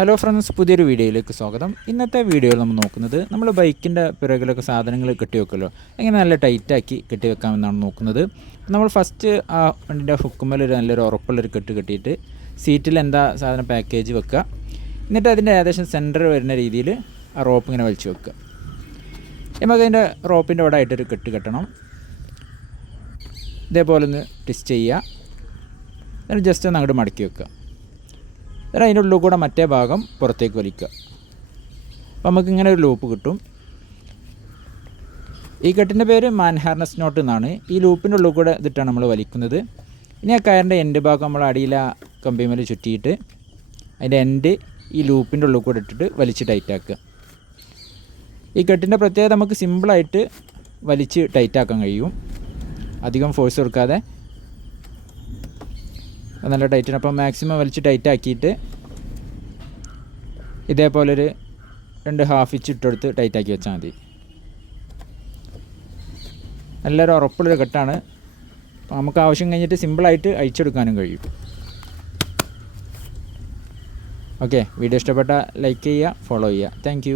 Hello friends, പുതിയൊരു വീഡിയോയിലേക്ക് സ്വാഗതം. ഇന്നത്തെ വീഡിയോയിൽ നമ്മൾ നോക്കുന്നത് നമ്മൾ ബൈക്കിൻ്റെ പിറകിലൊക്കെ സാധനങ്ങൾ കെട്ടിവെക്കുമല്ലോ, എങ്ങനെ നല്ല ടൈറ്റാക്കി കെട്ടിവെക്കാമെന്നാണ് നോക്കുന്നത്. നമ്മൾ ഫസ്റ്റ് ആ വണ്ടിൻ്റെ ഹുക്കുമ്മൽ നല്ലൊരു ഉറപ്പുള്ളൊരു കെട്ട് കെട്ടിയിട്ട് സീറ്റിൽ എന്താ സാധനം പാക്കേജ് വെക്കുക. എന്നിട്ട് അതിൻ്റെ ഏകദേശം സെൻറ്റർ വരുന്ന രീതിയിൽ ആ റോപ്പ് ഇങ്ങനെ വലിച്ചു വെക്കുക. നമുക്ക് അതിൻ്റെ റോപ്പിൻ്റെ അവിടെ ആയിട്ടൊരു കെട്ട് കെട്ടണം. ഇതേപോലെ ഒന്ന് ട്വിസ്റ്റ് ചെയ്യുക. എന്നിട്ട് ജസ്റ്റ് ഒന്ന് അങ്ങോട്ട് മടക്കി വെക്കുക. എന്നിട്ട് അതിൻ്റെ ഉള്ളിൽ കൂടെ മറ്റേ ഭാഗം പുറത്തേക്ക് വലിക്കുക. അപ്പോൾ നമുക്കിങ്ങനെ ഒരു ലൂപ്പ് കിട്ടും. ഈ കെട്ടിൻ്റെ പേര് മാൻ ഹാർനസ് നോട്ട് എന്നാണ്. ഈ ലൂപ്പിൻ്റെ ഉള്ളിൽ കൂടെ ഇതിട്ടാണ് നമ്മൾ വലിക്കുന്നത്. ഇനി ആ കയറിൻ്റെ എൻഡ് ഭാഗം നമ്മൾ അടിയിലെ കമ്പിമേൽ ചുറ്റിയിട്ട് അതിൻ്റെ എൻഡ് ഈ ലൂപ്പിൻ്റെ ഉള്ളിൽ കൂടെ ഇട്ടിട്ട് വലിച്ച് ടൈറ്റാക്കുക. ഈ കെട്ടിൻ്റെ പ്രത്യേകത നമുക്ക് സിമ്പിളായിട്ട് വലിച്ച് ടൈറ്റാക്കാൻ കഴിയും, അധികം ഫോഴ്സ് കൊടുക്കാതെ. നല്ല ടൈറ്റാണ്. അപ്പോൾ മാക്സിമം വലിച്ച് ടൈറ്റാക്കിയിട്ട് ഇതേപോലൊരു 2 ഹാഫ് ഇഞ്ച് ഇട്ടെടുത്ത് ടൈറ്റാക്കി വെച്ചാൽ മതി. നല്ലൊരു ഉറപ്പുള്ളൊരു കെട്ടാണ്. നമുക്ക് ആവശ്യം കഴിഞ്ഞിട്ട് സിമ്പിളായിട്ട് അഴിച്ചെടുക്കാനും കഴിയും. ഓക്കെ, വീഡിയോ ഇഷ്ടപ്പെട്ടാൽ ലൈക്ക് ചെയ്യുക, ഫോളോ ചെയ്യുക. താങ്ക്